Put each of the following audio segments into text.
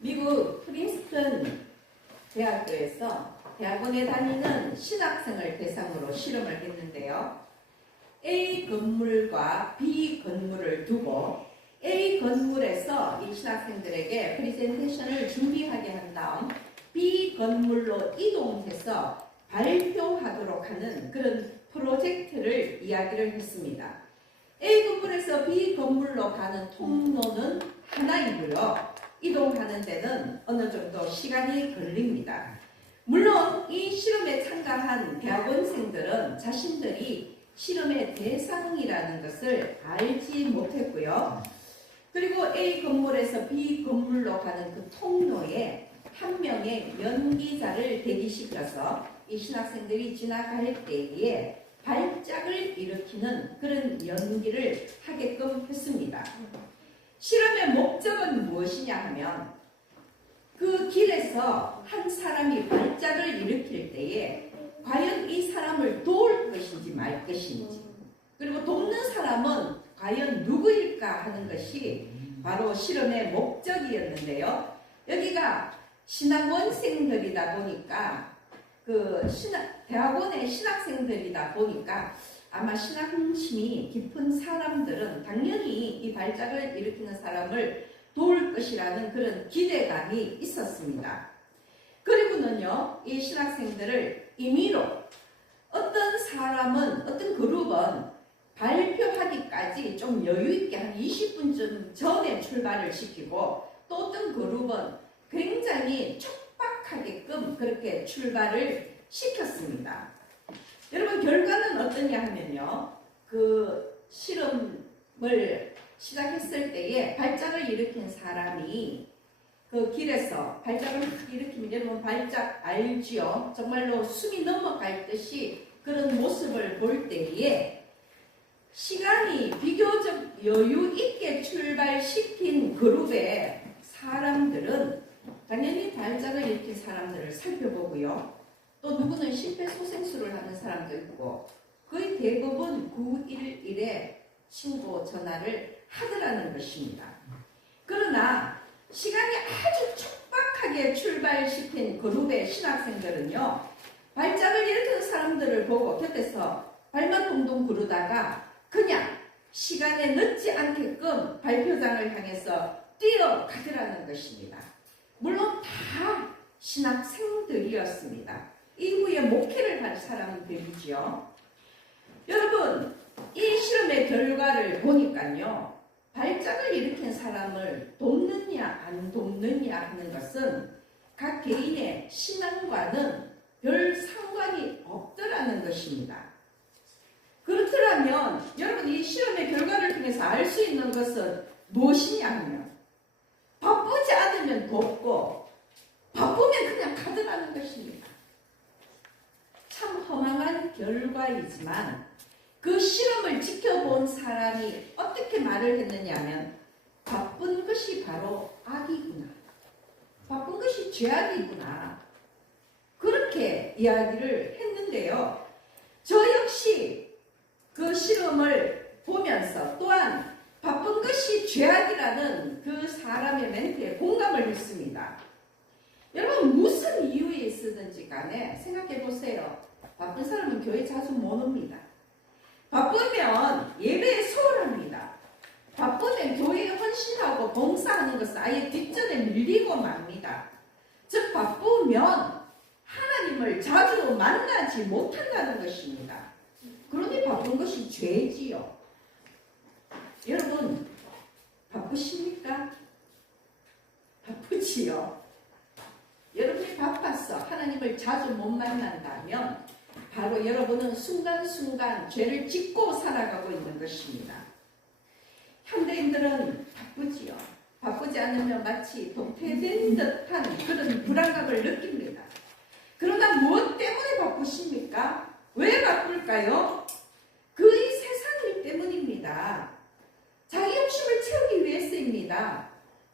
미국 프린스턴 대학교에서 대학원에 다니는 신학생을 대상으로 실험을 했는데요. A 건물과 B 건물을 두고 A 건물에서 이 신학생들에게 프레젠테이션을 준비하게 한 다음 B 건물로 이동해서 발표하도록 하는 그런 프로젝트를 이야기를 했습니다. A 건물에서 B 건물로 가는 통로는 하나이고요. 이동하는 데는 어느 정도 시간이 걸립니다. 물론 이 실험에 참가한 대학원생들은 자신들이 실험의 대상이라는 것을 알지 못했고요. 그리고 A 건물에서 B 건물로 가는 그 통로에 한 명의 연기자를 대기시켜서 이 신학생들이 지나갈 때에 발작을 일으키는 그런 연기를 하게끔 했습니다. 실험의 목적은 무엇이냐 하면 그 길에서 한 사람이 발작을 일으킬 때에 과연 이 사람을 도울 것인지 말 것인지, 그리고 돕는 사람은 과연 누구일까 하는 것이 바로 실험의 목적이었는데요. 여기가 신학원생들이다 보니까 대학원의 신학생들이다 보니까 아마 신앙심이 깊은 사람들은 당연히 이 발작을 일으키는 사람을 도울 것이라는 그런 기대감이 있었습니다. 그리고는요, 이 신학생들을 임의로 어떤 사람은, 어떤 그룹은 발표하기까지 좀 여유있게 한 20분쯤 전에 출발을 시키고, 또 어떤 그룹은 굉장히 촉박하게끔 그렇게 출발을 시켰습니다. 여러분, 결과는 어떠냐 하면요, 그 실험을 시작했을 때에 발작을 일으킨 사람이 그 길에서 발작을 일으키면, 여러분 발작 알지요? 정말로 숨이 넘어갈 듯이 그런 모습을 볼 때에 시간이 비교적 여유 있게 출발시킨 그룹의 사람들은 당연히 발작을 일으킨 사람들을 살펴보고요. 또 누구는 심폐소생술을 하는 사람도 있고, 거의 대부분 911에 신고 전화를 하더라는 것입니다. 그러나 시간이 아주 촉박하게 출발시킨 그룹의 신학생들은요, 발작을 일으키는 사람들을 보고 곁에서 발만 동동 구르다가 그냥 시간에 늦지 않게끔 발표장을 향해서 뛰어가더라는 것입니다. 물론 다 신학생들이었습니다. 이후에 목회를 할 사람들이지요. 여러분, 이 실험의 결과를 보니까요, 발작을 일으킨 사람을 돕느냐 안 돕느냐 하는 것은 각 개인의 신앙과는 별 상관이 없더라는 것입니다. 그렇더라면 여러분, 이 실험의 결과를 통해서 알 수 있는 것은 무엇이냐 하면 바쁘지 않으면 돕고 바쁘면 그냥 가더라는 것입니다. 참 허망한 결과이지만 그 실험을 지켜본 사람이 어떻게 말을 했느냐 하면 바쁜 것이 바로 악이구나, 바쁜 것이 죄악이구나, 그렇게 이야기를 했는데요. 저 역시 그 실험을 보면서 또한 바쁜 것이 죄악이라는 그 사람의 멘트에 공감을 했습니다. 여러분, 무슨 이유에 있었는지 간에 생각해 보세요. 바쁜 사람은 교회 자주 못 옵니다. 바쁘면 예배에 소홀합니다. 바쁘면 교회에 헌신하고 봉사하는 것은 아예 뒷전에 밀리고 맙니다. 즉, 바쁘면 하나님을 자주 만나지 못한다는 것입니다. 그러니 바쁜 것이 죄지요. 여러분, 바쁘십니까? 바쁘지요. 여러분이 바빠서 하나님을 자주 못 만난다면 바로 여러분은 순간순간 죄를 짓고 살아가고 있는 것입니다. 현대인들은 바쁘지요. 바쁘지 않으면 마치 도태된 듯한 그런 불안감을 느낍니다. 그러나 무엇 때문에 바쁘십니까? 왜 바쁠까요? 그 이 세상 일 때문입니다. 자기 욕심을 채우기 위해서입니다.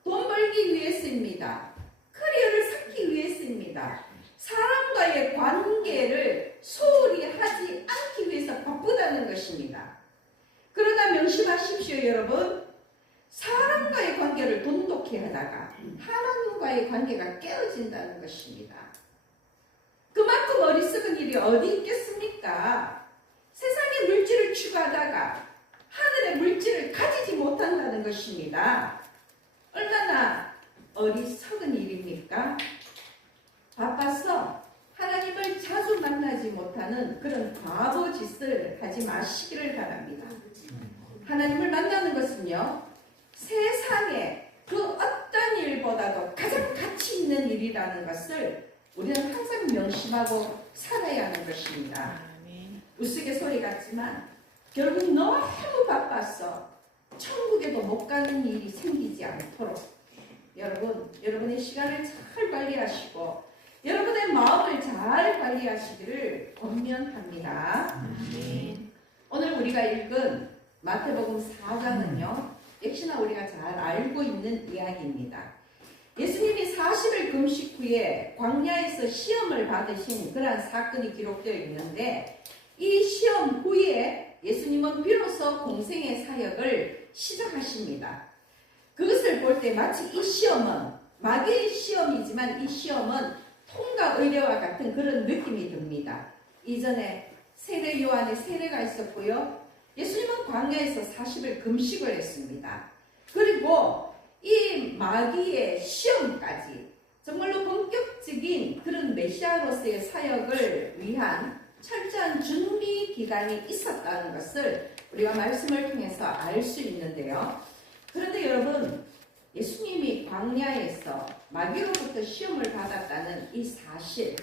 돈 벌기 위해서입니다. 커리어를 쌓기 위해서입니다. 사람과의 관계를 소홀히 하지 않기 위해서 바쁘다는 것입니다. 그러나 명심하십시오, 여러분. 사람과의 관계를 관계를 돈독히 하다가 하나님과의 관계가 깨어진다는 것입니다. 그만큼 어리석은 일이 어디 있겠습니까? 세상의 물질을 추구하다가 하늘의 물질을 가지지 못한다는 것입니다. 얼마나 어리석은 일입니까? 바빠서 하나님을 자주 만나지 못하는 그런 바보 짓을 하지 마시기를 바랍니다. 하나님을 만나는 것은요, 세상의 그 어떤 일보다도 가장 가치 있는 일이라는 것을 우리는 항상 명심하고 살아야 하는 것입니다. 우스갯소리 같지만 결국 너무 바빠서 천국에도 못 가는 일이 생기지 않도록 여러분의 시간을 잘 관리하시고 여러분의 마음을 잘 관리하시기를 권면합니다. 오늘 우리가 읽은 마태복음 4장은요, 역시나 우리가 잘 알고 있는 이야기입니다. 예수님이 40일 금식 후에 광야에서 시험을 받으신 그러한 사건이 기록되어 있는데, 이 시험 후에 예수님은 비로소 공생의 사역을 시작하십니다. 그것을 볼 때 마치 이 시험은 마귀의 시험이지만 이 시험은 통과 의례와 같은 그런 느낌이 듭니다. 이전에 세례 요한의 세례가 있었고요, 예수님은 광야에서 40일 금식을 했습니다. 그리고 이 마귀의 시험까지 정말로 본격적인 그런 메시아로서의 사역을 위한 철저한 준비 기간이 있었다는 것을 우리가 말씀을 통해서 알 수 있는데요. 그런데 여러분, 예수님이 광야에서 마귀로부터 시험을 받았다는 이 사실,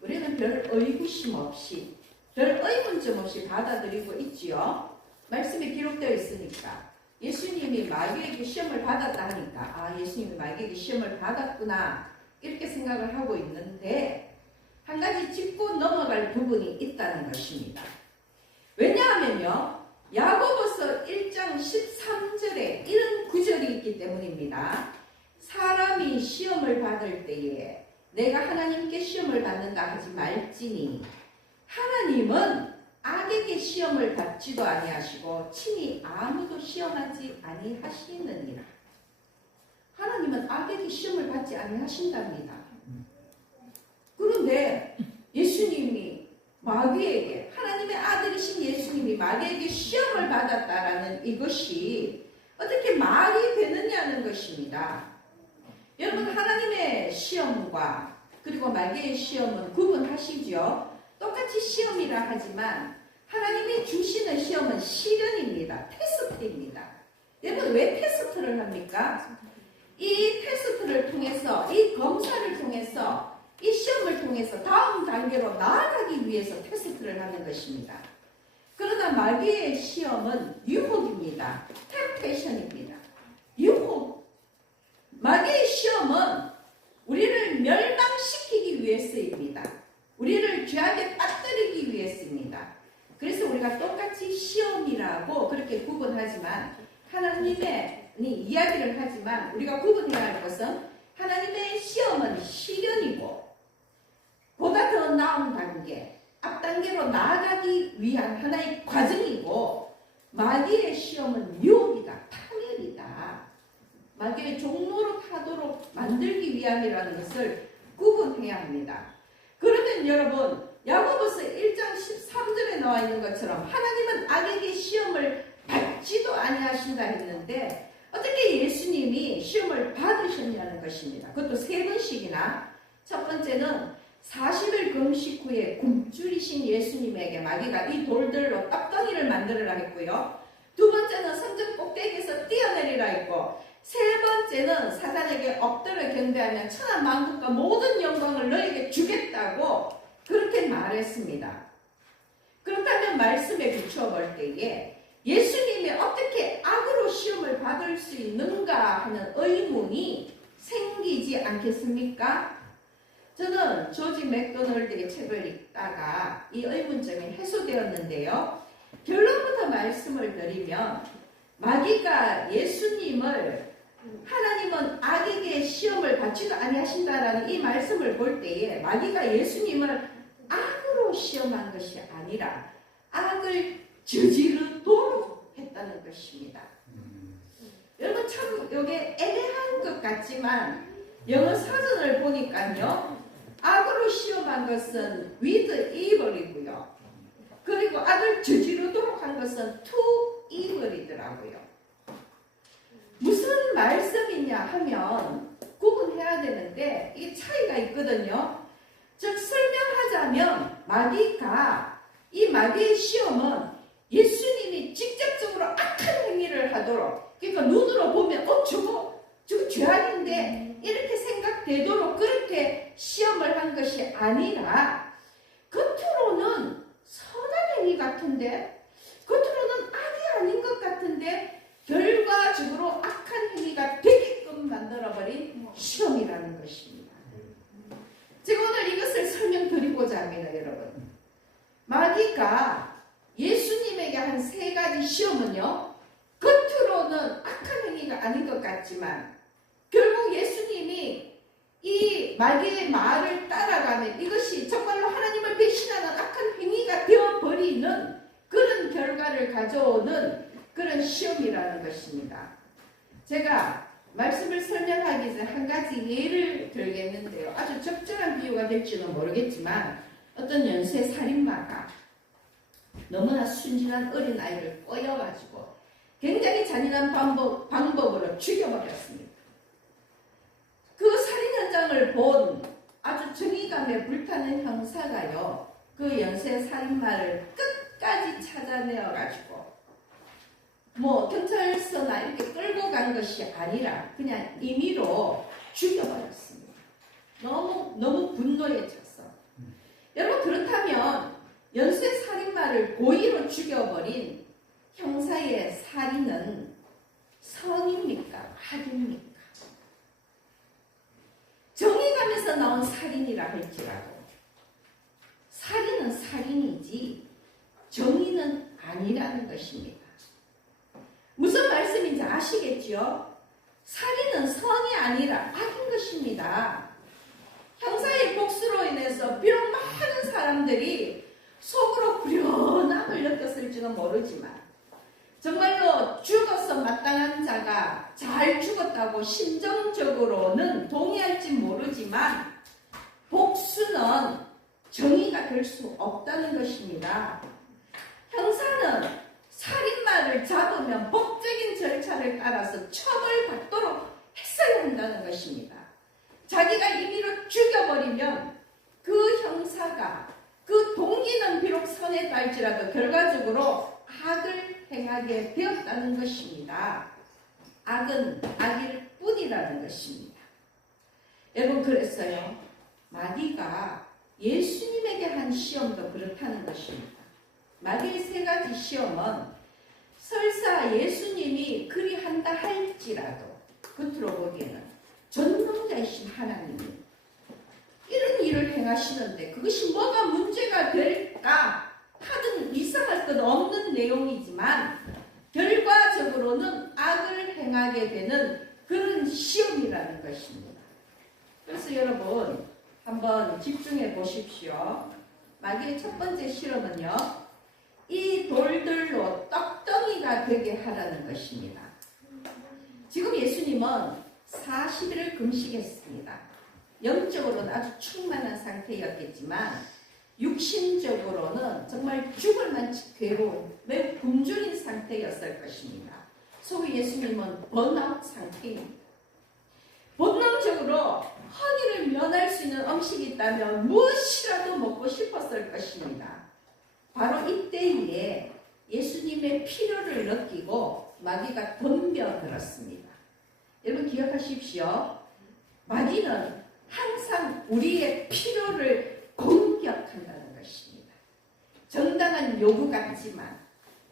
우리는 별 의구심 없이, 별 의문점 없이 받아들이고 있지요. 말씀에 기록되어 있으니까 예수님이 마귀에게 시험을 받았다 하니까 예수님이 마귀에게 시험을 받았구나 이렇게 생각을 하고 있는데, 한 가지 짚고 넘어갈 부분이 있다는 것입니다. 왜냐하면요, 야고보서 1장 13절에 이런 구절이 있기 때문입니다. 사람이 시험을 받을 때에 내가 하나님께 시험을 받는다 하지 말지니 하나님은 악에게 시험을 받지도 아니하시고 친히 아무도 시험하지 아니하시느니라. 하나님은 악에게 시험을 받지 아니하신답니다. 그런데 예수님이 마귀에게, 하나님의 아들이신 예수님이 마귀에게 시험을 받았다라는 이것이 어떻게 말이 되느냐는 것입니다. 여러분, 하나님의 시험과 그리고 마귀의 시험은 구분하시죠? 똑같이 시험이라 하지만 하나님이 주시는 시험은 시련입니다. 테스트입니다. 여러분, 왜 테스트를 합니까? 이 테스트를 통해서, 이 검사를 통해서, 이 시험을 통해서 다음 단계로 나아가기 위해서 테스트를 하는 것입니다. 그러나 마귀의 시험은 유혹입니다. 템페이션입니다. 유혹. 마귀의 시험은 우리를 멸망시키기 위해서입니다. 우리를 죄악에 빠뜨리기 위해서입니다. 그래서 우리가 똑같이 시험이라고 그렇게 구분하지만, 하나님의 이야기를 하지만 우리가 구분해야 할 것은 하나님의 시험은 시련이고 보다 더 나은 단계, 앞 단계로 나아가기 위한 하나의 과정이고, 마귀의 시험은 유혹이다, 파멸이다, 마귀의 종로로 타도록 만들기 위함이라는 것을 구분해야 합니다. 그러면 여러분, 야고보서 1장 13절에 나와 있는 것처럼 하나님은 악에게 시험을 받지도 아니하신다 했는데 어떻게 예수님이 시험을 받으셨냐는 것입니다. 그것도 3번씩이나. 첫 번째는 40일 금식 후에 굶주리신 예수님에게 마귀가 이 돌들로 떡덩이를 만들어라 했고요. 두 번째는 성전 꼭대기에서 뛰어내리라 했고, 세 번째는 사단에게 엎드려 경배하면 천하 만국과 모든 영광을 너에게 주겠다고 그렇게 말했습니다. 그렇다면 말씀에 비추어 볼 때에 예수님이 어떻게 악으로 시험을 받을 수 있는가 하는 의문이 생기지 않겠습니까? 저는 조지 맥도널드의 책을 읽다가 이 의문점이 해소되었는데요. 결론부터 말씀을 드리면, 마귀가 예수님을 하나님은 악에게 시험을 받지도 아니하신다라는 이 말씀을 볼 때에 마귀가 예수님을 악으로 시험한 것이 아니라 악을 저지르도록 했다는 것입니다. 여러분 참 이게 애매한 것 같지만 영어 사전을 보니까요. 악으로 시험한 것은 with evil이고요. 그리고 악을 저지르도록 한 것은 to evil이더라고요. 무슨 말씀이냐 하면 구분해야 되는데 이 차이가 있거든요. 즉 설명하자면 이 마귀의 시험은 예수님이 직접적으로 악한 행위를 하도록, 그러니까 눈으로 보면 저거 죄악인데 이렇게 생각되도록 그렇게 시험을 한 것이 아니라 겉으로는 선한 행위 같은데, 겉으로는 악이 아닌 것 같은데 결과적으로 악한 행위가 되게끔 만들어버린 시험이라는 것입니다. 제가 오늘 이것을 설명드리고자 합니다. 여러분, 마귀가 예수님에게 한 3가지 시험은요, 겉으로는 악한 행위가 아닌 것 같지만 결국 예수님이 이 마귀의 말을 따라가면 이것이 정말로 하나님을 배신하는 악한 행위가 되어버리는 그런 결과를 가져오는 그런 시험이라는 것입니다. 제가 말씀을 설명하기 전에 한 가지 예를 들겠는데요. 아주 적절한 비유가 될지는 모르겠지만 어떤 연쇄 살인마가 너무나 순진한 어린아이를 꼬여가지고 굉장히 잔인한 방법으로 죽여버렸습니다. 그 살인 현장을 본 아주 정의감에 불타는 형사가요, 그 연쇄 살인마를 끝까지 찾아내어가지고 경찰서나 이렇게 끌고 간 것이 아니라 그냥 임의로 죽여버렸습니다. 너무 분노에 찼어. 여러분, 그렇다면 연쇄 살인마를 고의로 죽여버린 형사의 살인은 선입니까? 악입니까? 정의감에서 나온 살인이라 할지라도 살인은 살인이지 정의는 아니라는 것입니다. 무슨 말씀인지 아시겠지요? 살인은 선이 아니라 악인 것입니다. 형사의 복수로 인해서 비록 많은 사람들이 속으로 불편함을 느꼈을지는 모르지만 정말로 죽어서 마땅한 자가 잘 죽었다고 심정적으로는 동의할지 모르지만 복수는 정의가 될 수 없다는 것입니다. 형사는 살인마를 잡으면 법적인 절차를 따라서 처벌받도록 했어야 한다는 것입니다. 자기가 임의로 죽여버리면 그 형사가 그 동기는 비록 선에 갈지라도 결과적으로 악을 행하게 되었다는 것입니다. 악은 악일 뿐이라는 것입니다. 여러분, 그랬어요. 마귀가 예수님에게 한 시험도 그렇다는 것입니다. 마귀의 3가지 시험은 설사 예수님이 그리한다 할지라도 겉으로 보기에는 전능자이신 하나님이 이런 일을 행하시는데 그것이 뭐가 문제가 될까 하든 이상할 것 없는 내용이지만 결과적으로는 악을 행하게 되는 그런 시험이라는 것입니다. 그래서 여러분 한번 집중해 보십시오. 마귀의 첫 번째 실험은요, 이 돌들로 떡덩이가 되게 하라는 것입니다. 지금 예수님은 40일을 금식했습니다. 영적으로는 아주 충만한 상태였겠지만 육신적으로는 정말 죽을 만치 괴로운 매우 굶주린 상태였을 것입니다. 소위 예수님은 번아웃 상태입니다. 본능적으로 허기를 면할 수 있는 음식이 있다면 무엇이라도 먹고 싶었을 것입니다. 바로 이때에 예수님의 필요를 느끼고 마귀가 덤벼들었습니다. 여러분 기억하십시오. 마귀는 항상 우리의 필요를 공격한다는 것입니다. 정당한 요구 같지만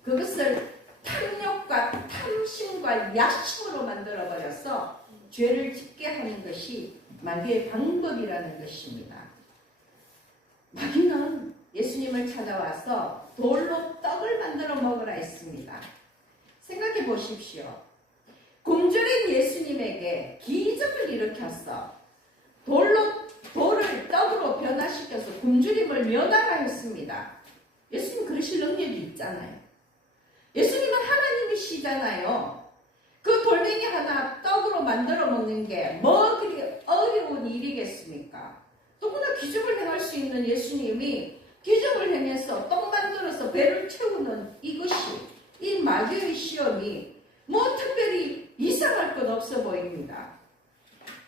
그것을 탐욕과 탐심과 야심으로 만들어버려서 죄를 짓게 하는 것이 마귀의 방법이라는 것입니다. 마귀는 예수님을 찾아와서 돌로 떡을 만들어 먹으라 했습니다. 생각해 보십시오. 굶주린 예수님에게 기적을 일으켰어 돌을 떡으로 변화시켜서 굶주림을 면하라 했습니다. 예수님 그러실 능력이 있잖아요. 예수님은 하나님이시잖아요. 그 돌멩이 하나 떡으로 만들어 먹는 게 뭐 그리 어려운 일이겠습니까? 누구나 기적을 행할 수 있는 예수님이 기적을 행해서 떡 만들어서 배를 채우는 이것이, 이 마귀의 시험이 뭐 특별히 이상할 것 없어 보입니다.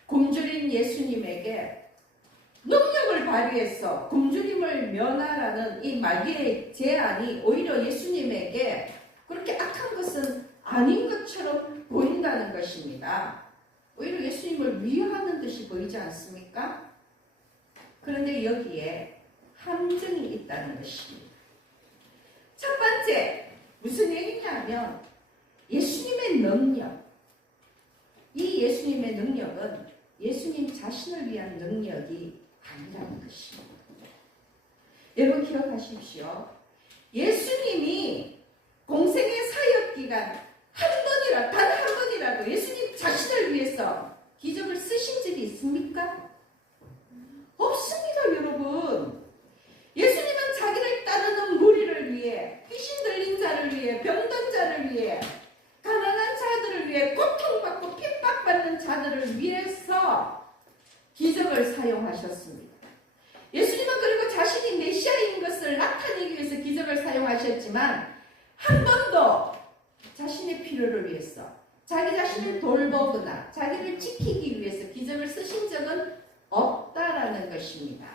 굶주린 예수님에게 능력을 발휘해서 굶주림을 면하라는 이 마귀의 제안이 오히려 예수님에게 그렇게 악한 것은 아닌 것처럼 보인다는 것입니다. 오히려 예수님을 위하는 듯이 보이지 않습니까? 그런데 여기에 함정이 있다는 것입니다. 첫 번째, 무슨 얘기냐면 예수님의 능력, 이 예수님의 능력은 예수님 자신을 위한 능력이 아니라는 것입니다. 여러분 기억하십시오. 예수님이 공생의 사역 기간 단 한 번이라도 예수님 자신을 위해서 기적을 쓰신 적이 있습니까? 없습니다, 여러분. 예수님은 자기를 따르는 무리를 위해, 귀신 들린 자를 위해, 병든 자를 위해, 가난한 자들을 위해, 고통받고 핍박받는 자들을 위해서 기적을 사용하셨습니다. 예수님은 그리고 자신이 메시아인 것을 나타내기 위해서 기적을 사용하셨지만 한 번도 자신의 필요를 위해서, 자기 자신을 돌보거나 자기를 지키기 위해서 기적을 쓰신 적은 없다라는 것입니다.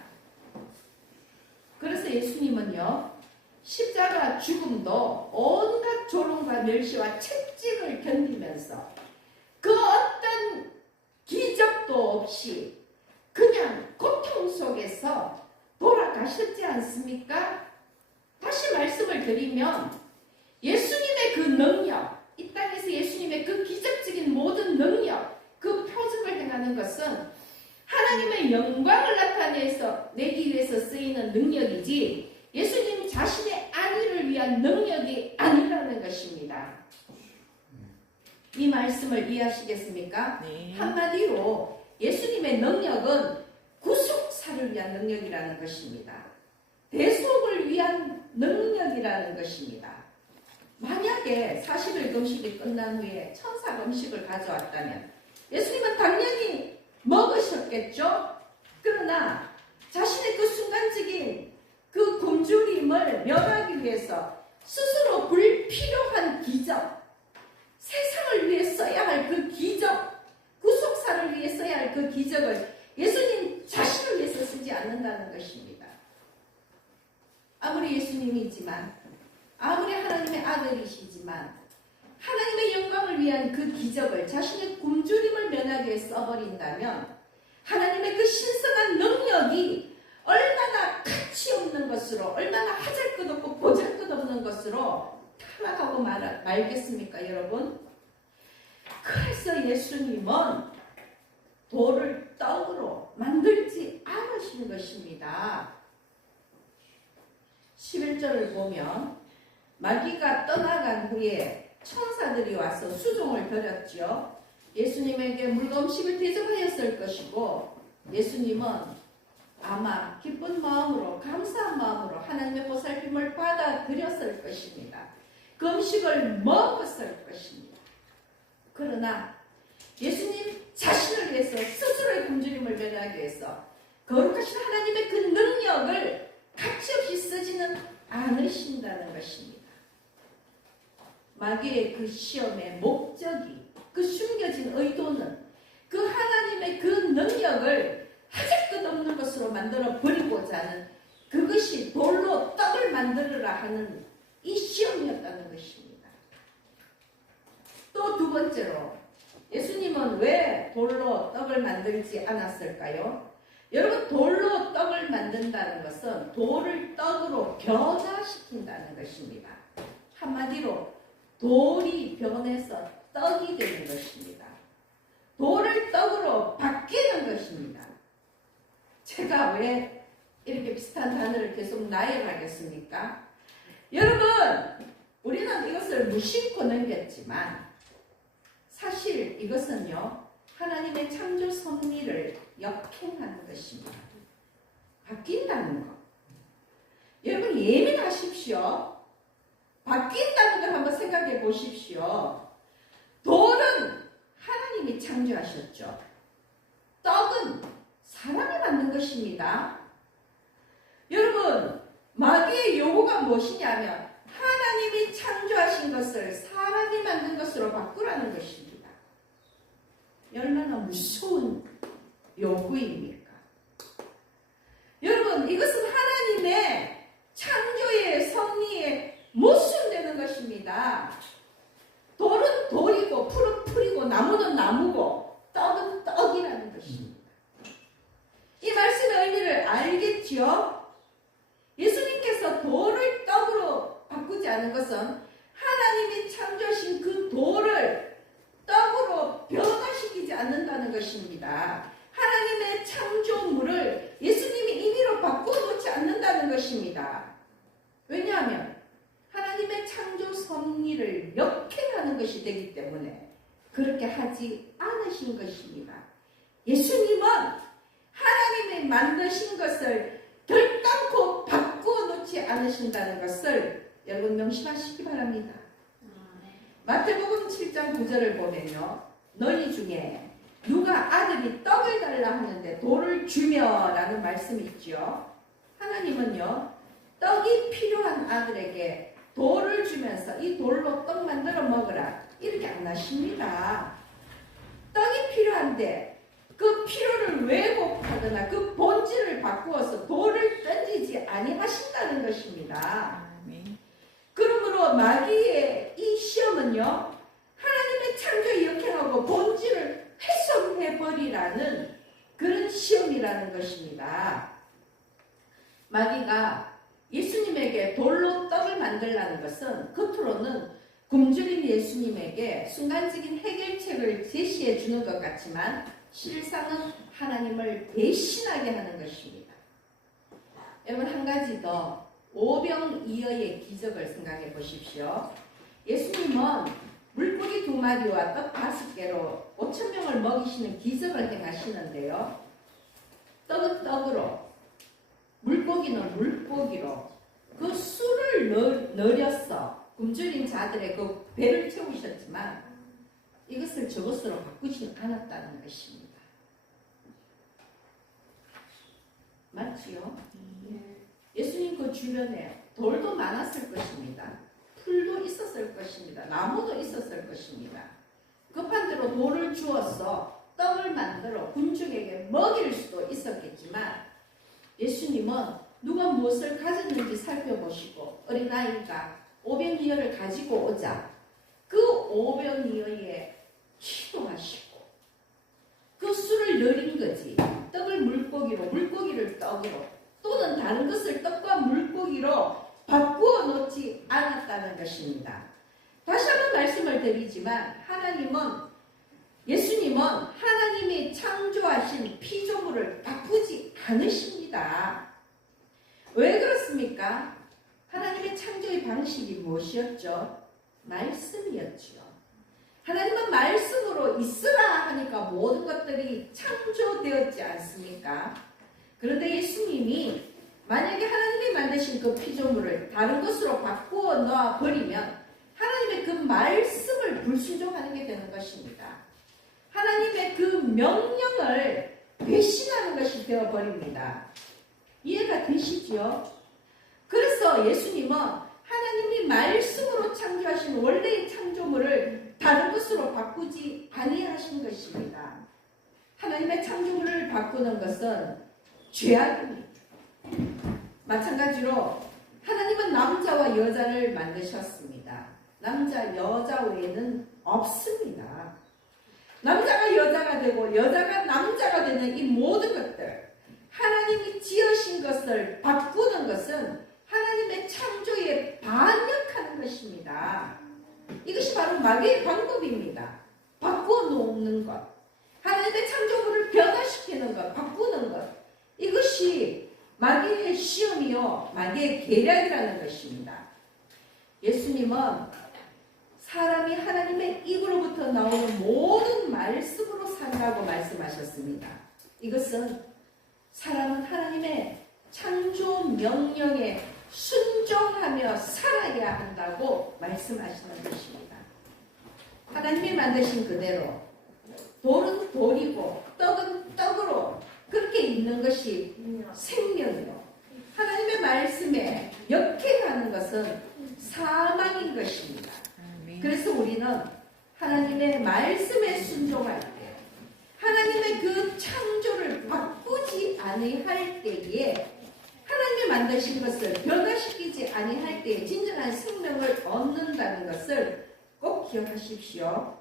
그래서 예수님은요, 십자가 죽음도 온갖 조롱과 멸시와 채찍을 견디면서 그 어떤 기적도 없이 그냥 고통 속에서 돌아가셨지 않습니까? 다시 말씀을 드리면 예수님의 그 능력, 이 땅에서 예수님의 그 기적적인 모든 능력, 그 표적을 행하는 것은 하나님의 영광을 나타내서 내기 위해서 쓰이는 능력이지 예수님 자신의 안위를 위한 능력이 아니라는 것입니다. 이 말씀을 이해하시겠습니까? 네. 한마디로 예수님의 능력은 구속사를 위한 능력이라는 것입니다. 대속을 위한 능력이라는 것입니다. 만약에 40일 금식이 끝난 후에 천사 금식을 가져왔다면 예수님은 당연히 먹으셨겠죠? 그러나 자신의 그 순간적인 그 굶주림을 면하기 위해서 스스로 불필요한 기적, 세상을 위해 써야 할 그 기적, 구속사를 위해 써야 할 그 기적을 예수님 자신을 위해서 쓰지 않는다는 것입니다. 아무리 예수님이지만, 아무리 하나님의 아들이시지만 하나님의 영광을 위한 그 기적을 자신의 굶주림을 면하기 위해 써버린다면 하나님의 그 신성한 능력이 얼마나 가치 없는 것으로, 얼마나 하잘것없고 보잘것없는 것으로 타락하고 말겠습니까, 여러분? 그래서 예수님은 돌을 떡으로 만들지 않으신 것입니다. 11절을 보면 마귀가 떠나간 후에 천사들이 와서 수종을 드렸죠. 예수님에게 물금식을 대접하였을 것이고 예수님은 아마 기쁜 마음으로, 감사한 마음으로 하나님의 보살핌을 받아들였을 것입니다. 그 음식을 먹었을 것입니다. 그러나 예수님 자신을 위해서, 스스로의 굶주림을 면하기 위해서 거룩하신 하나님의 그 능력을 가치없이 쓰지는 않으신다는 것입니다. 마귀의 그 시험의 목적이, 그 숨겨진 의도는 그 하나님의 그 능력을 하잘것없는 것으로 만들어 버리고자 하는, 그것이 돌로 떡을 만들으라 하는 이 시험이었다는 것입니다. 또 두 번째로 예수님은 왜 돌로 떡을 만들지 않았을까요? 여러분, 돌로 떡을 만든다는 것은 돌을 떡으로 변화시킨다는 것입니다. 한마디로 돌이 변해서 떡이 되는 것입니다. 돌을 떡으로 바뀌는 것입니다. 제가 왜 이렇게 비슷한 단어를 계속 나열하겠습니까? 여러분, 우리는 이것을 무심코 넘겼지만 사실 이것은요, 하나님의 창조 섭리를 역행하는 것입니다. 바뀐다는 것. 여러분 예민하십시오. 바뀐다는 걸 한번 생각해 보십시오. 돌은 하나님이 창조하셨죠. 떡은 사람이 만든 것입니다. 여러분, 마귀의 요구가 무엇이냐면 하나님이 창조하신 것을 사람이 만든 것으로 바꾸라는 것입니다. 얼마나 무서운 요구입니까? 여러분, 이것은 하나님의 창조의 섭리에 모순되는 것입니다. 돌은 돌이고 풀은 풀이고 나무는 나무고 떡은 떡이라는 것입니다. 이 말씀의 의미를 알겠지요? 예수님께서 돌을 떡으로 바꾸지 않은 것은 하나님이 창조하신 그 돌을 떡으로 변화시키지 않는다는 것입니다. 하나님의 창조물을 예수님이 임의로 바꿔놓지 않는다는 것입니다. 왜냐하면 하나님의 창조 섭리를 역행하는 것이 되기 때문에 그렇게 하지 않으신 것입니다. 예수님은 하나님이 만드신 것을 결단코 바꾸어 놓지 않으신다는 것을 여러분 명심하시기 바랍니다. 마태복음 7장 9절을 보면요, 너희 중에 누가 아들이 떡을 달라 하는데 돌을 주며 라는 말씀이 있죠. 하나님은요, 떡이 필요한 아들에게 돌을 주면서 이 돌로 떡 만들어 먹으라 이렇게 안 하십니다. 떡이 필요한데 그 필요를 왜곡하거나 그 본질을 바꾸어서 돌을 던지지 아니하신다는 것입니다. 그러므로 마귀의 이 시험은요, 하나님의 창조에 역행하고 본질을 훼손해버리라는 그런 시험이라는 것입니다. 마귀가 예수님에게 돌로 떡을 만들라는 것은 겉으로는 굶주린 예수님에게 순간적인 해결책을 제시해 주는 것 같지만 실상은 하나님을 배신하게 하는 것입니다. 여러분, 한 가지 더 오병이어의 기적을 생각해 보십시오. 예수님은 물고기 2마리와 떡 5개로 5,000명을 먹이시는 기적을 행하시는데요. 떡은 떡으로, 물고기는 물고기로 그 술을 늘려서 굶주린 자들의 그 배를 채우셨지만 이것을 저것으로 바꾸지 않았다는 것입니다. 맞지요? 예수님 그 주변에 돌도 많았을 것입니다. 풀도 있었을 것입니다. 나무도 있었을 것입니다. 급한 대로 돌을 주어서 떡을 만들어 군중에게 먹일 수도 있었겠지만 예수님은 누가 무엇을 가졌는지 살펴보시고 어린아이가 오병이어를 가지고 오자 그 오병이어에 기도하시고 그 술을 늘린 거지, 떡을 물고기로 물고기를 떡으로 또는 다른 것을 떡과 물고기로 바꾸어 놓지 않았다는 것입니다. 다시 한번 말씀을 드리지만 예수님은 하나님이 창조하신 피조물을 바꾸지 않으십니다. 왜 그렇습니까? 하나님의 창조의 방식이 무엇이었죠? 말씀이었죠. 하나님은 말씀으로 있으라 하니까 모든 것들이 창조되었지 않습니까? 그런데 예수님이 만약에 하나님이 만드신 그 피조물을 다른 것으로 바꾸어 놓아 버리면 하나님의 그 말씀을 불순종하는 게 되는 것입니다. 하나님의 그 명령을 배신하는 것이 되어버립니다. 이해가 되시죠? 그래서 예수님은 하나님이 말씀으로 창조하신 원래의 창조물을 다른 것으로 바꾸지 아니하신 것입니다. 하나님의 창조물을 바꾸는 것은 죄악입니다. 마찬가지로 하나님은 남자와 여자를 만드셨습니다. 남자, 여자 외에는 없습니다. 남자가 여자가 되고 여자가 남자가 되는 이 모든 것들, 하나님이 지으신 것을 바꾸는 것은 하나님의 창조에 반역하는 것입니다. 이것이 바로 마귀의 방법입니다. 바꾸어 놓는 것, 하나님의 창조물을 변화시키는 것, 바꾸는 것, 이것이 마귀의 시험이요 마귀의 계략이라는 것입니다. 예수님은 사람이 하나님의 입으로부터 나오는 모든 말씀으로 산다고 말씀하셨습니다. 이것은 사람은 하나님의 창조 명령에 순종하며 살아야 한다고 말씀하시는 것입니다. 하나님이 만드신 그대로 돌은 돌이고 떡은 떡으로 그렇게 있는 것이 생명이요. 하나님의 말씀에 역행하는 것은 사망인 것입니다. 그래서 우리는 하나님의 말씀에 순종할 때, 하나님의 그 창조를 바꾸지 아니할 때에, 하나님이 만드신 것을 변화시키지 아니할 때에 진정한 생명을 얻는다는 것을 꼭 기억하십시오.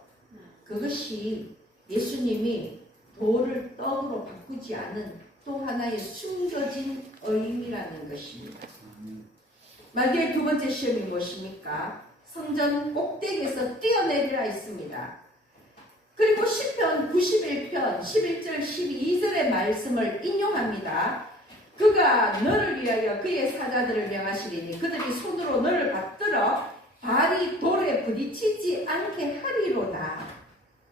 그것이 예수님이 돌을 떡으로 바꾸지 않은 또 하나의 숨겨진 의미라는 것입니다. 마귀의 두 번째 시험이 무엇입니까? 성전 꼭대기에서 뛰어내리라 있습니다. 그리고 시편 91편 11절 12절의 말씀을 인용합니다. 그가 너를 위하여 그의 사자들을 명하시리니 그들이 손으로 너를 받들어 발이 돌에 부딪히지 않게 하리로다.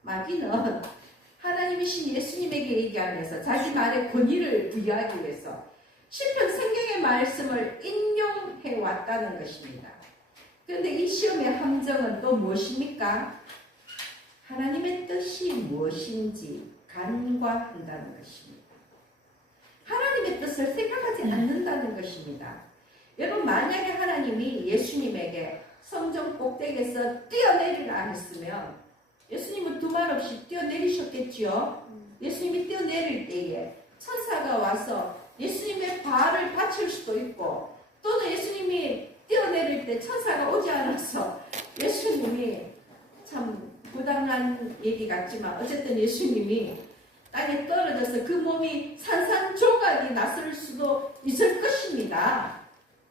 마귀는 하나님이신 예수님에게 얘기하면서 자기 말의 권위를 부여하기 위해서 시편 성경의 말씀을 인용해 왔다는 것입니다. 그런데 이 시험의 함정은 또 무엇입니까? 하나님의 뜻이 무엇인지 간과한다는 것입니다. 하나님의 뜻을 생각하지 않는다는 것입니다. 여러분, 만약에 하나님이 예수님에게 성전 꼭대기에서 뛰어내리라 했으면 예수님은 두말 없이 뛰어내리셨겠지요. 예수님이 뛰어내릴 때에 천사가 와서 예수님의 발을 받칠 수도 있고, 또는 예수님이 뛰어내릴 때 천사가 오지 않아서 예수님이, 참 부당한 얘기 같지만 어쨌든 예수님이 땅에 떨어져서 그 몸이 산산조각이 났을 수도 있을 것입니다.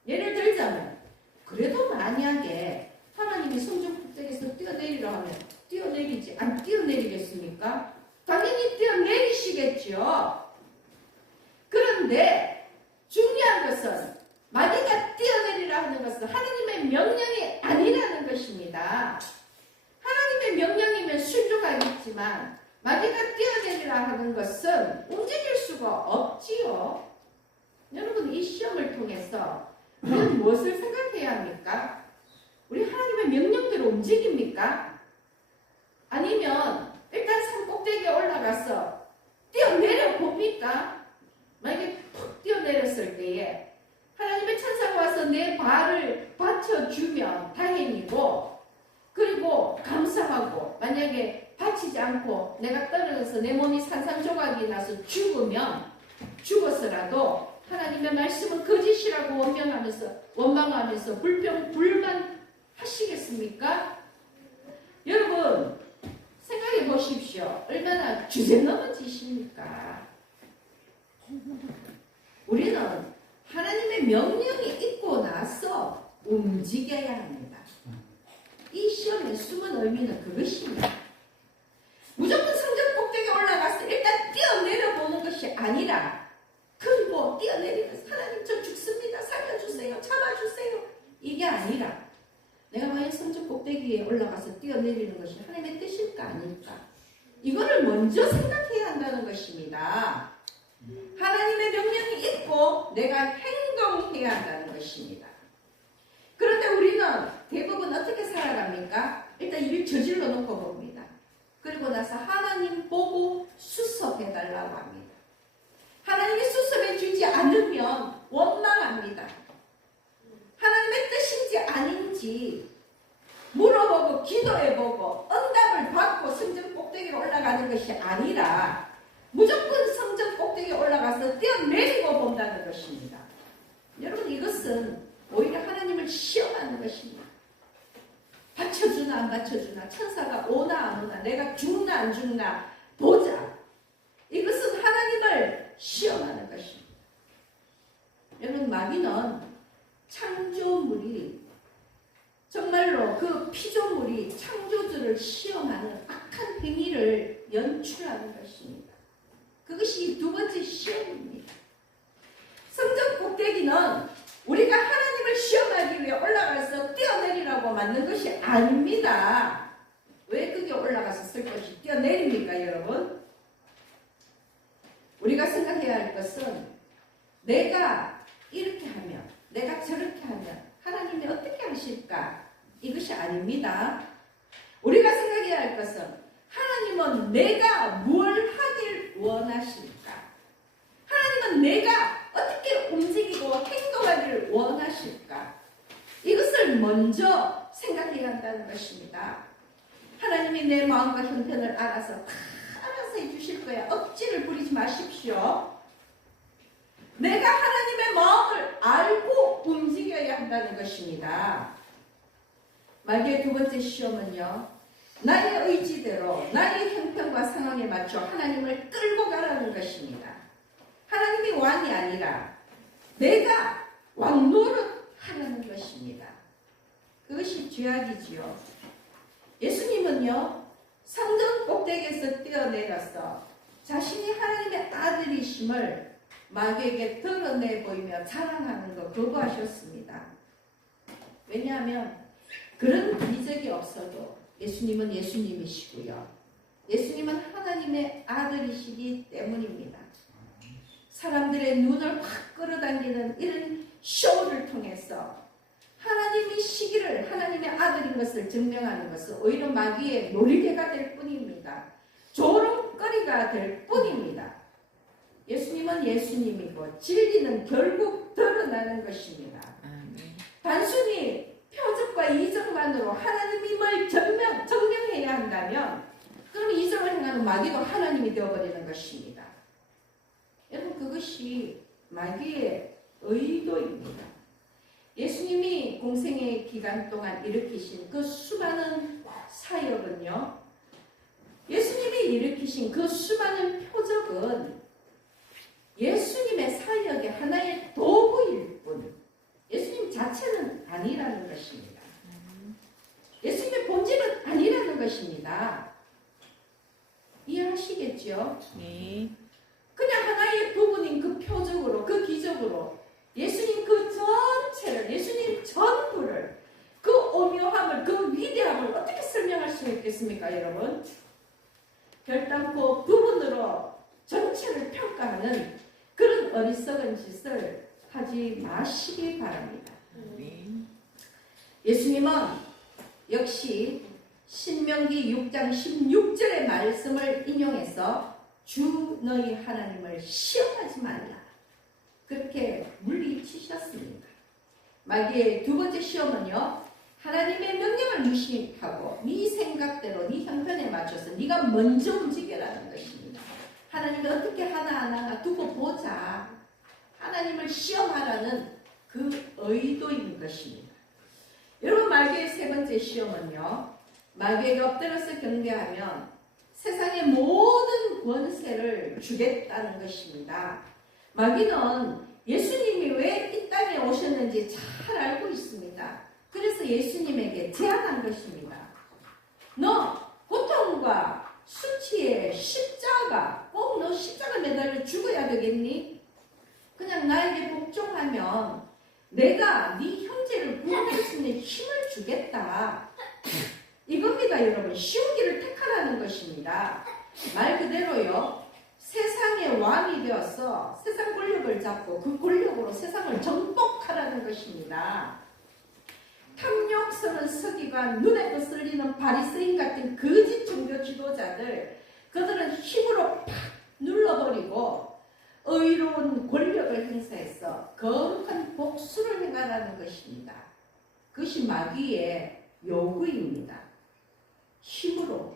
예를 들자면, 그래도 만약에 하나님이 성전 꼭대기에서 뛰어내리라 하면 뛰어내리지 안 뛰어내리겠습니까? 당연히 뛰어내리시겠죠. 그런데 중요한 것은 마귀가 뛰어내리라 하는 것은 하나님의 명령이 아니라는 것입니다. 하나님의 명령이면 순종하겠지만 마귀가 뛰어내리라 하는 것은 움직일 수가 없지요. 여러분, 이 시험을 통해서 우리는 무엇을 생각해야 합니까? 우리 하나님의 명령대로 움직입니까? 아니면 일단 산 꼭대기에 올라가서 뛰어내려 봅니까? 만약에 푹 뛰어내렸을 때에 하나님의 천사가 와서 내 발을 받쳐주면 다행이고, 그리고 감사하고, 만약에 받치지 않고 내가 떨어져서 내 몸이 산산조각이 나서 죽어서라도 하나님의 말씀은 거짓이라고 원망하면서 불만하시겠습니까? 여러분, 생각해 보십시오. 얼마나 주제넘은 짓입니까? 우리는 하나님의 명령이 있고 나서 움직여야 합니다. 이 시험의 숨은 의미는 그것입니다. 무조건 성전 꼭대기에 올라가서 일단 뛰어내려 보는 것이 아니라, 그리고 뛰어내리면서 하나님 저 죽습니다, 살려주세요, 참아주세요, 이게 아니라 내가 만약 성전 꼭대기에 올라가서 뛰어내리는 것이 하나님의 뜻일까 아닐까, 이거를 먼저 생각해야 한다는 것입니다. 하나님의 명령이 있고 내가 행동해야 한다는 것입니다. 그런데 우리는 대부분 어떻게 살아갑니까? 일단 일 저질러 놓고 봅니다. 그리고 나서 하나님 보고 수습해달라고 합니다. 하나님이 수습해 주지 않으면 원망합니다. 하나님의 뜻인지 아닌지 물어보고 기도해보고 응답을 받고 성전 꼭대기로 올라가는 것이 아니라 무조건 성전 꼭대기에 올라가서 뛰어내리고 본다는 것입니다. 여러분, 이것은 오히려 하나님을 시험하는 것입니다. 받쳐주나 안 받쳐주나, 천사가 오나 안 오나, 내가 죽나 안 죽나 보자. 이것은 하나님을 시험하는 것입니다. 여러분, 마귀는 창조물이 정말로 그 피조물이 창조주를 시험하는 악한 행위를 연출하는 것입니다. 그것이 두 번째 시험입니다. 성전 꼭대기는 우리가 하나님을 시험하기 위해 올라가서 뛰어내리라고 만든 것이 아닙니다. 왜 그게 올라가서 쓸 것이 뛰어내립니까, 여러분? 우리가 생각해야 할 것은 내가 이렇게 하면, 내가 저렇게 하면 하나님이 어떻게 하실까? 이것이 아닙니다. 우리가 생각해야 할 것은 하나님은 내가 뭘 하길 원하실까? 하나님은 내가 어떻게 움직이고 행동하기를 원하실까? 이것을 먼저 생각해야 한다는 것입니다. 하나님이 내 마음과 형편을 알아서 다 알아서 해주실 거야. 억지를 부리지 마십시오. 내가 하나님의 마음을 알고 움직여야 한다는 것입니다. 마귀의 두 번째 시험은요, 나의 의지대로 나의 형편과 상황에 맞춰 하나님을 끌고 가라는 것입니다. 하나님이 왕이 아니라 내가 왕 노릇하라는 것입니다. 그것이 죄악이지요. 예수님은요, 성전 꼭대기에서 뛰어내려서 자신이 하나님의 아들이심을 마귀에게 드러내 보이며 자랑하는 것 거부하셨습니다. 왜냐하면 그런 기적이 없어도 예수님은 예수님이시고요. 예수님은 하나님의 아들이시기 때문입니다. 사람들의 눈을 확 끌어당기는 이런 쇼를 통해서 하나님이 시기를 하나님의 아들인 것을 증명하는 것은 오히려 마귀의 놀이개가 될 뿐입니다. 조롱거리가 될 뿐입니다. 예수님은 예수님이고 진리는 결국 드러나는 것입니다. 단순히 표적과 이적만으로 하나님임을 증명해야 한다면 그럼 이적을 행하는 마귀도 하나님이 되어버리는 것입니다. 여러분, 그것이 마귀의 의도입니다. 예수님이 공생의 기간 동안 일으키신 그 수많은 사역은요, 예수님이 일으키신 그 수많은 표적은 예수님의 사역의 하나의 도구일 뿐, 예수님 자체는 아니라는 것입니다. 예수님의 본질은 아니라는 것입니다. 이해하시겠죠? 네. 그냥 하나의 부분인 그 표적으로, 그 기적으로 예수님 그 전체를, 예수님 전부를, 그 오묘함을, 그 위대함을 어떻게 설명할 수 있겠습니까, 여러분? 결단코 부분으로 전체를 평가하는 그런 어리석은 짓을 하지 마시기 바랍니다. 예수님은 역시 신명기 6장 16절의 말씀을 인용해서 주 너희 하나님을 시험하지 말라, 그렇게 물리치셨습니다. 마귀의 두 번째 시험은요, 하나님의 명령을 무시하고 네 생각대로 네 형편에 맞춰서 네가 먼저 움직여라는 것입니다. 하나님이 어떻게 하나 두고 보자, 하나님을 시험하라는 그 의도인 것입니다. 여러분, 마귀의 세 번째 시험은요, 마귀에게 엎드려서 경배하면 세상의 모든 권세를 주겠다는 것입니다. 마귀는 예수님이 왜 이 땅에 오셨는지 잘 알고 있습니다. 그래서 예수님에게 제안한 것입니다. 너 고통과 수치의 십자가, 꼭 너 십자가 매달려 죽어야 되겠니? 그냥 나에게 복종하면 내가 네 형제를 구원할 수 있는 힘을 주겠다. 이겁니다, 여러분. 쉬운 길을 택하라는 것입니다. 말 그대로요, 세상의 왕이 되어서 세상 권력을 잡고 그 권력으로 세상을 정복하라는 것입니다. 탐욕스러운 서기관, 눈에 거슬리는 바리새인 같은 거짓 종교 지도자들, 그들은 힘으로 팍 눌러버리고 의로운 권력을 행사해서 거룩한 복수를 행하라는 것입니다. 그것이 마귀의 요구입니다. 힘으로,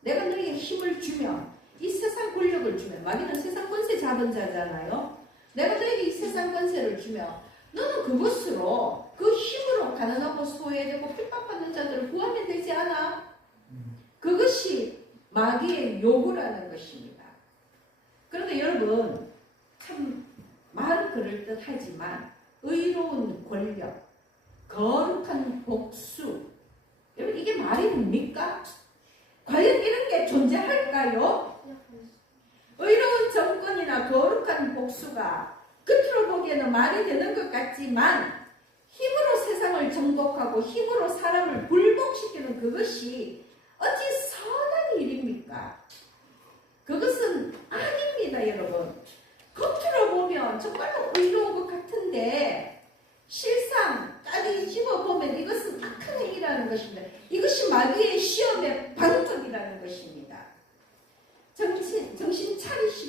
내가 너에게 힘을 주면, 이 세상 권력을 주면, 마귀는 세상 권세 잡은 자잖아요. 내가 너에게 이 세상 권세를 주면 너는 그것으로, 그 힘으로 가난하고 소외되고 핍박받는 자들을 구하면 되지 않아? 그것이 마귀의 요구라는 것입니다. 그런데 여러분, 참 말은 그럴듯하지만 의로운 권력, 거룩한 복수, 여러분, 이게 말이 됩니까? 과연 이런 게 존재할까요? 의로운 정권이나 거룩한 복수가 겉으로 보기에는 말이 되는 것 같지만 힘으로 세상을 정복하고 힘으로 사람을 굴복시키는 그것이 어찌 선한 일입니까? 그것은 아닙니다, 여러분. 겉으로 보면 정말로 의로운 것 같은데 실상 따지고 집어보면 이것은 악한 행위라는 것입니다. 이것이 마귀의 시험의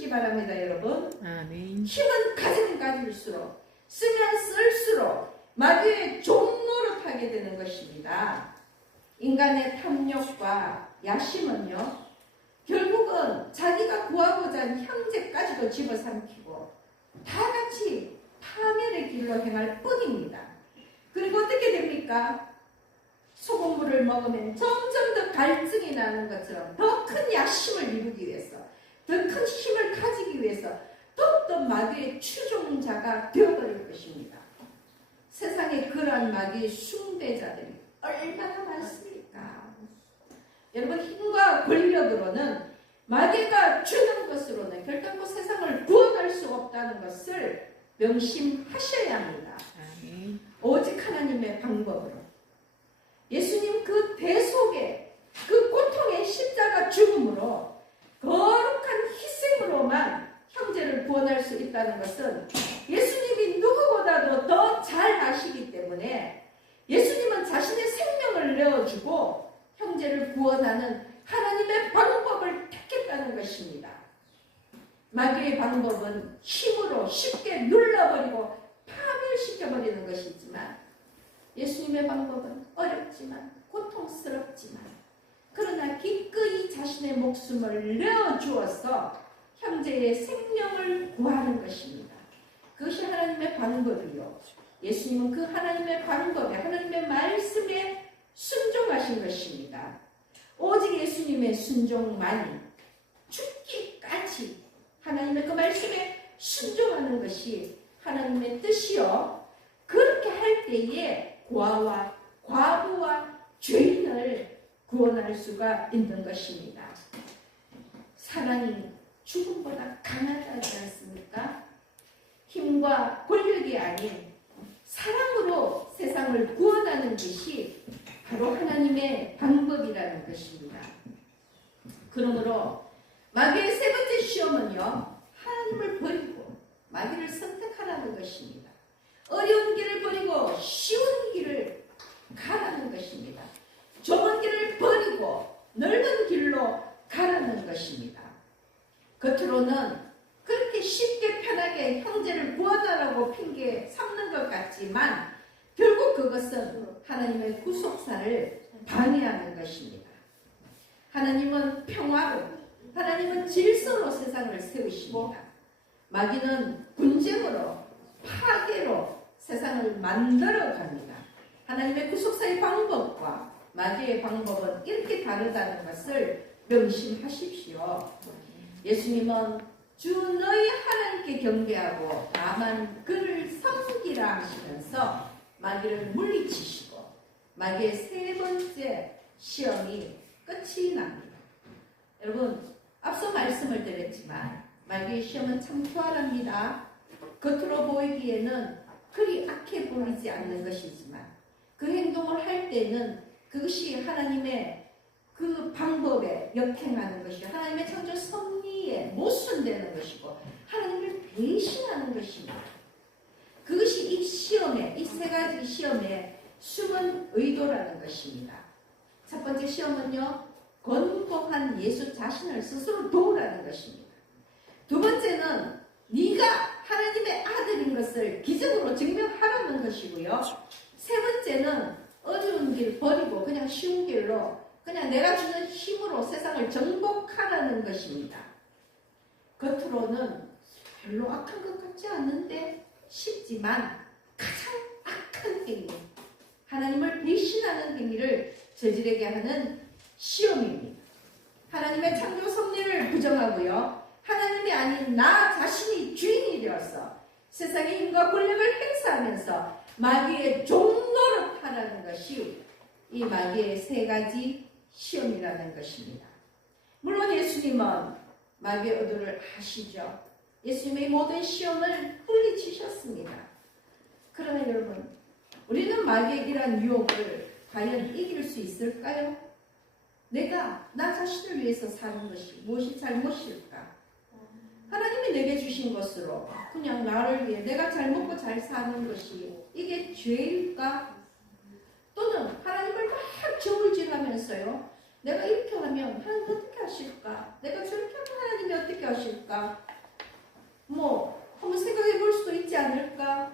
되시기 바랍니다, 여러분. 아멘. 힘은 가지면 가질수록, 쓰면 쓸수록 마귀의 종노릇하게 되는 것입니다. 인간의 탐욕과 야심은요, 결국은 자기가 구하고자 하는 형제까지도 집어삼키고 다 같이 파멸의 길로 행할 뿐입니다. 그리고 어떻게 됩니까? 소금물을 먹으면 점점 더 갈증이 나는 것처럼 더 큰 야심을 이루기 위해서, 더 큰 힘을 가지기 위해서 더욱더 마귀의 추종자가 되어버릴 것입니다. 세상에 그러한 마귀의 숭배자들이 얼마나 많습니까? 여러분, 힘과 권력으로는, 마귀가 주는 것으로는 결단코 세상을 구원할 수 없다는 것을 명심하셔야 합니다. 아멘. 오직 하나님의 방법으로, 예수님 그 대속의 그 고통의 십자가 죽음으로, 거룩한 희생으로만 형제를 구원할 수 있다는 것은 예수님이 누구보다도 더 잘 아시기 때문에, 예수님은 자신의 생명을 내어주고 형제를 구원하는 하나님의 방법을 택했다는 것입니다. 마귀의 방법은 힘으로 쉽게 눌러버리고 파멸시켜버리는 것이지만, 예수님의 방법은 어렵지만 고통스럽지만, 그러나 기꺼이 자신의 목숨을 내어주어서 형제의 생명을 구하는 것입니다. 그것이 하나님의 방법이요, 예수님은 그 하나님의 방법에, 하나님의 말씀에 순종하신 것입니다. 오직 예수님의 순종만이, 죽기까지 하나님의 그 말씀에 순종하는 것이 하나님의 뜻이요, 그렇게 할 때에 고아와 과부와 죄인을 구원할 수가 있는 것입니다. 사랑이 죽음보다 강하지 않습니까? 힘과 권력이 아닌 사랑으로 세상을 구원하는 것이 바로 하나님의 방법이라는 것입니다. 그러므로 마귀의 세 번째 시험은요, 하나님을 버리고 마귀를 선택하라는 것입니다. 어려운 길을 버리고 쉬운 길을 가라는 것입니다. 좁은 길을 버리고 넓은 길로 가라는 것입니다. 겉으로는 그렇게 쉽게 편하게 형제를 구원하라고 핑계 삼는 것 같지만, 결국 그것은 하나님의 구속사를 방해하는 것입니다. 하나님은 평화로, 하나님은 질서로 세상을 세우십니다. 마귀는 분쟁으로, 파괴로 세상을 만들어 갑니다. 하나님의 구속사의 방법과 마귀의 방법은 이렇게 다르다는 것을 명심하십시오. 예수님은 주 너희 하나님께 경배하고 다만 그를 섬기라 하시면서 마귀를 물리치시고, 마귀의 세 번째 시험이 끝이 납니다. 여러분, 앞서 말씀을 드렸지만 마귀의 시험은 참 교활합니다. 겉으로 보이기에는 그리 악해 보이지 않는 것이지만, 그 행동을 할 때는 그것이 하나님의 그 방법에 역행하는 것이, 하나님의 창조 섭리에 모순되는 것이고, 하나님을 배신하는 것입니다. 그것이 이 시험에, 이 세 가지 시험의 숨은 의도라는 것입니다. 첫 번째 시험은요, 권고한 예수 자신을 스스로 도우라는 것입니다. 두 번째는 네가 하나님의 아들인 것을 기적으로 증명하라는 것이고요. 세 번째는 어려운 길 버리고 그냥 쉬운 길로, 그냥 내가 주는 힘으로 세상을 정복하라는 것입니다. 겉으로는 별로 악한 것 같지 않는데 쉽지만 가장 악한 행위, 하나님을 배신하는 행위를 저지르게 하는 시험입니다. 하나님의 창조 섭리를 부정하고요, 하나님이 아닌 나 자신이 주인이 되어서 세상의 힘과 권력을 행사하면서 마귀의 종노릇하라는 것이 이 마귀의 세 가지 시험이라는 것입니다. 물론 예수님은 마귀의 의도를 아시죠. 예수님의 모든 시험을 물리치셨습니다. 그러나 여러분, 우리는 마귀의 이러한 유혹을 과연 이길 수 있을까요? 내가 나 자신을 위해서 사는 것이 무엇이 잘못일까? 하나님이 내게 주신 것으로 그냥 나를 위해 내가 잘 먹고 잘 사는 것이 이게 죄일까? 또는 하나님을 막 저울질하면서요, 내가 이렇게 하면 하나님 어떻게 하실까? 내가 저렇게 하면 하나님이 어떻게 하실까? 뭐 한번 생각해 볼 수도 있지 않을까?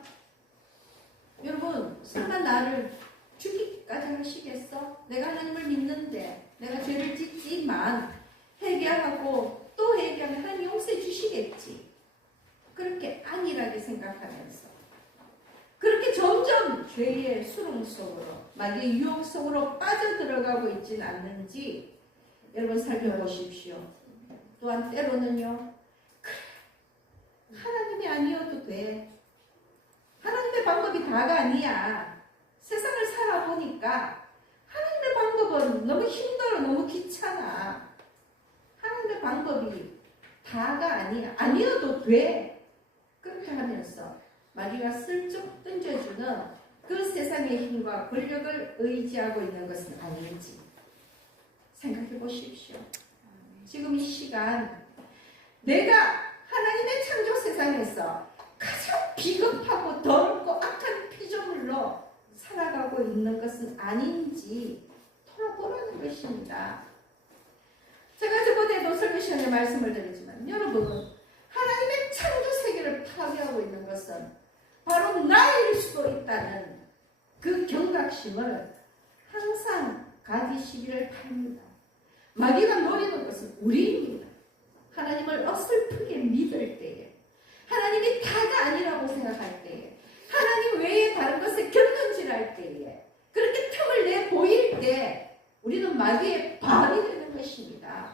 여러분, 설마 나를 죽이기까지 하시겠어? 내가 하나님을 믿는데 내가 죄를 짓지만 회개하고 또 회개하면 하나님 용서해 주시겠지. 그렇게 안일하게 생각하면서 그렇게 점점 죄의 수렁 속으로, 마귀의 유혹 속으로 빠져들어가고 있지는 않는지 여러분 살펴보십시오. 또한 때로는요, 그래, 하나님이 아니어도 돼. 하나님의 방법이 다가 아니야. 세상을 살아보니까 하나님의 방법은 너무 힘들어, 너무 귀찮아. 하나님의 방법이 다가 아니야. 아니어도 돼. 그렇게 하면서 마귀가 슬쩍 던져주는 그 세상의 힘과 권력을 의지하고 있는 것은 아닌지 생각해 보십시오. 지금 이 시간 내가 하나님의 창조 세상에서 가장 비겁하고 더럽고 악한 피조물로 살아가고 있는 것은 아닌지 돌아보라는 것입니다. 제가 저번에도 설교 시간에 말씀을 드리지만 여러분, 하나님의 창조 세계를 파괴하고 있는 것은 바로 나일 수도 있다는 그 경각심을 항상 가지시기를 바랍니다. 마귀가 노리는 것은 우리입니다. 하나님을 어설프게 믿을 때에, 하나님이 다가 아니라고 생각할 때에, 하나님 외에 다른 것에 견눈질할 때에, 그렇게 틈을 내 보일 때 우리는 마귀의 발이 되는 것입니다.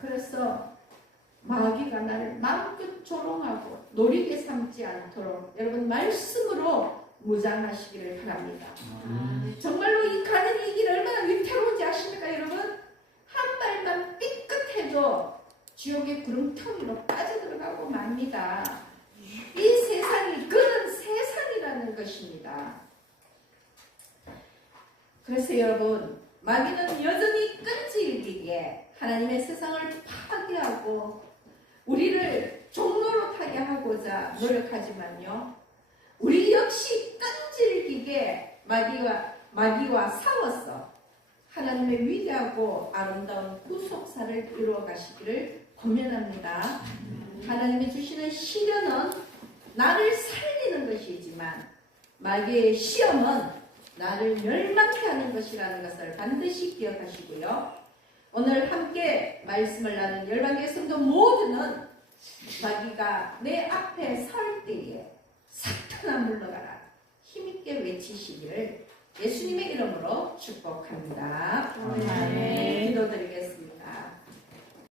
그래서 마귀가 나를 마음껏 조롱하고 노리게 삼지 않도록 여러분 말씀으로 무장하시기를 바랍니다. 정말로 이 가는 이 길 얼마나 위태로운지 아십니까 여러분? 한 발만 삐끗해도 지옥의 구름텅이로 빠져들어가고 맙니다. 이 세상이 그런 세상이라는 것입니다. 그래서 여러분, 마귀는 여전히 끈질기게 하나님의 세상을 파괴하고 우리를 종로로 타게 하고자 노력하지만요, 우리 역시 끈질기게 마귀와 싸워서 하나님의 위대하고 아름다운 구속사를 이루어 가시기를 권면합니다. 하나님이 주시는 시련은 나를 살리는 것이지만 마귀의 시험은 나를 멸망케 하는 것이라는 것을 반드시 기억하시고요. 오늘 함께 말씀을 나눈 열방교회 성도 모두는 마귀가 내 앞에 설 때에 사탄아 물러가라 힘있게 외치시기를 예수님의 이름으로 축복합니다. 아멘. 기도드리겠습니다.